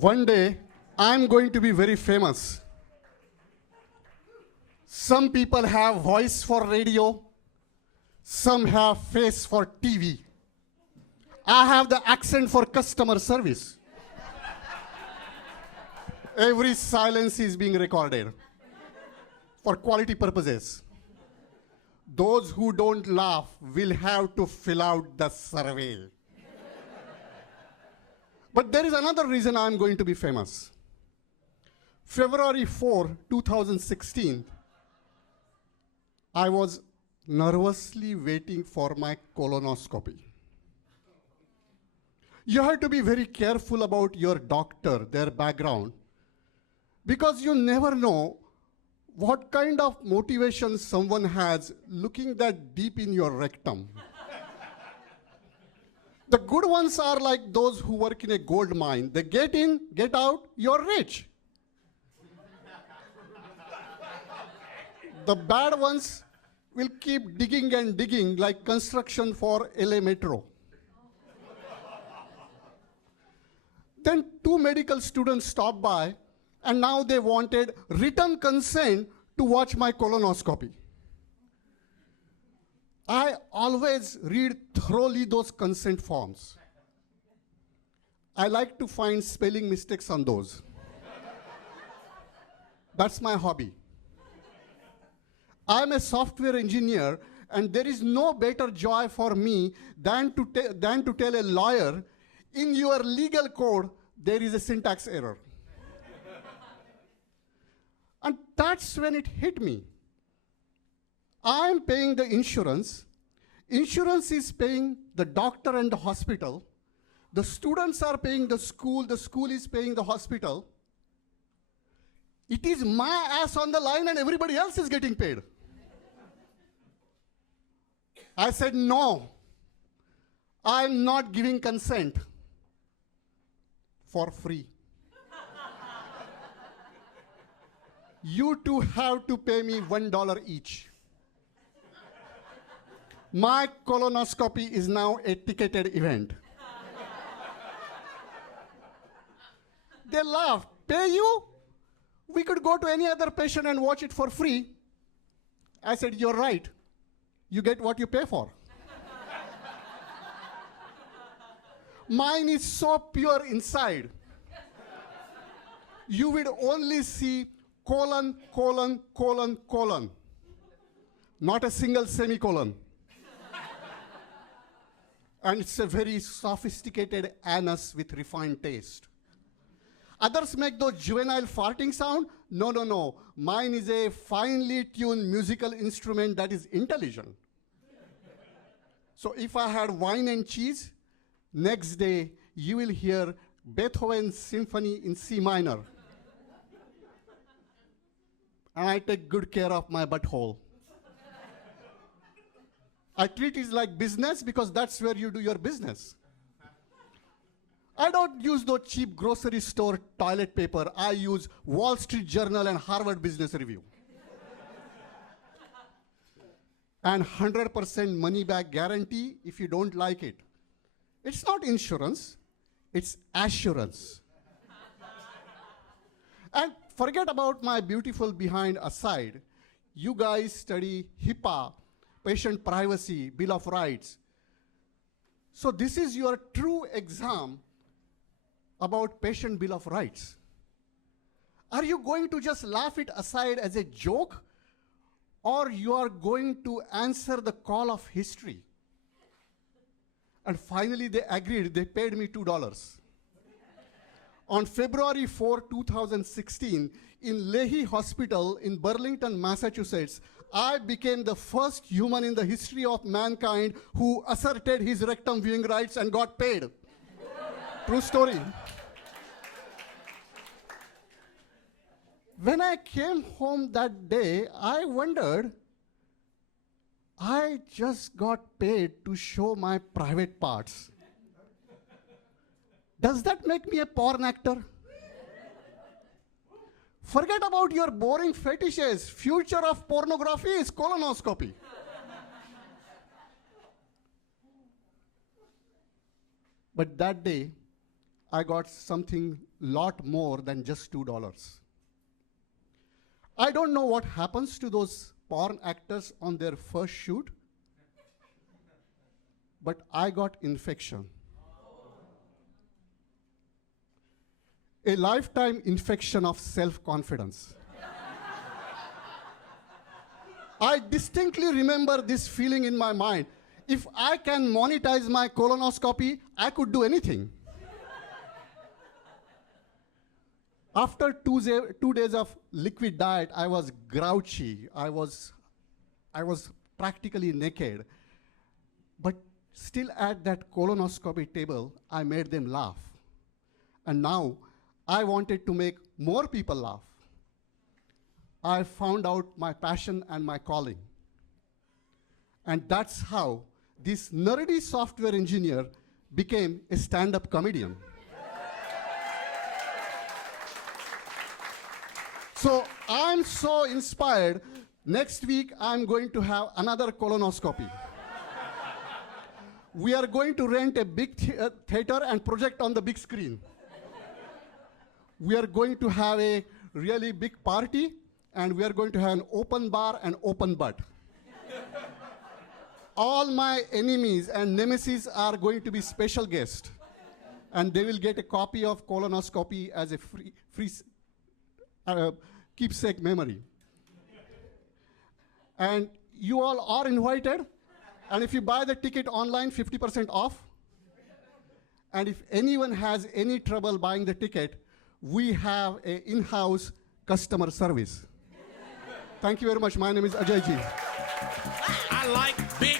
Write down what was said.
One day, I'm going to be very famous. Some people have voice for radio, some have face for TV. I have the accent for customer service. Every silence is being recorded for quality purposes. Those who don't laugh will have to fill out the survey. But there is another reason I'm going to be famous. February 4, 2016, I was nervously waiting for my colonoscopy. You have to be very careful about your doctor, their background, because you never know what kind of motivation someone has looking that deep in your rectum. The good ones are like those who work in a gold mine. They get in, get out, you're rich. The bad ones will keep digging and digging like construction for LA Metro. Then 2 medical students stopped by and now they wanted written consent to watch my colonoscopy. I always read thoroughly those consent forms. I like to find spelling mistakes on those. That's my hobby. I'm a software engineer, and there is no better joy for me than to tell a lawyer, in your legal code, there is a syntax error. And that's when it hit me. I'm paying the insurance. Insurance is paying the doctor and the hospital. The students are paying the school is paying the hospital. It is my ass on the line and everybody else is getting paid. I said, no, I'm not giving consent for free. You two have to pay me $1 each. My colonoscopy is now a ticketed event. They laughed. Pay you? We could go to any other patient and watch it for free. I said, you're right. You get what you pay for. Mine is so pure inside. You will only see colon, colon, colon, colon. Not a single semicolon. And it's a very sophisticated anus with refined taste. Others make those juvenile farting sound. No, no, no. Mine is a finely tuned musical instrument that is intelligent. So if I had wine and cheese, next day you will hear Beethoven's symphony in C minor. And I take good care of my butthole. I treat it like business because that's where you do your business. I don't use those cheap grocery store toilet paper. I use Wall Street Journal and Harvard Business Review. And 100% money back guarantee if you don't like it. It's not insurance, it's assurance. And forget about my beautiful behind aside. You guys study HIPAA, patient privacy, Bill of Rights. So this is your true exam about patient Bill of Rights. Are you going to just laugh it aside as a joke, or you are going to answer the call of history? And finally they agreed, they paid me $2. On February 4, 2016, in Leahy Hospital in Burlington, Massachusetts, I became the first human in the history of mankind who asserted his rectum viewing rights and got paid. True story. When I came home that day, I wondered, I just got paid to show my private parts. Does that make me a porn actor? Forget about your boring fetishes. Future of pornography is colonoscopy. But that day, I got something lot more than just $2. I don't know what happens to those porn actors on their first shoot, but I got infection. A lifetime infection of self-confidence. I distinctly remember this feeling in my mind. If I can monetize my colonoscopy, I could do anything. After 2 days of liquid diet, I was grouchy. I was practically naked. But still at that colonoscopy table, I made them laugh. And now, I wanted to make more people laugh. I found out my passion and my calling. And that's how this nerdy software engineer became a stand-up comedian. So I'm so inspired. Next week, I'm going to have another colonoscopy. We are going to rent a big theater and project on the big screen. We are going to have a really big party, and we are going to have an open bar and open butt. All my enemies and nemesis are going to be special guests, and they will get a copy of colonoscopy as a free keepsake memory. And you all are invited, and if you buy the ticket online, 50% off. And if anyone has any trouble buying the ticket, we have an in-house customer service. Thank you very much. My name is Ajay ji. I like big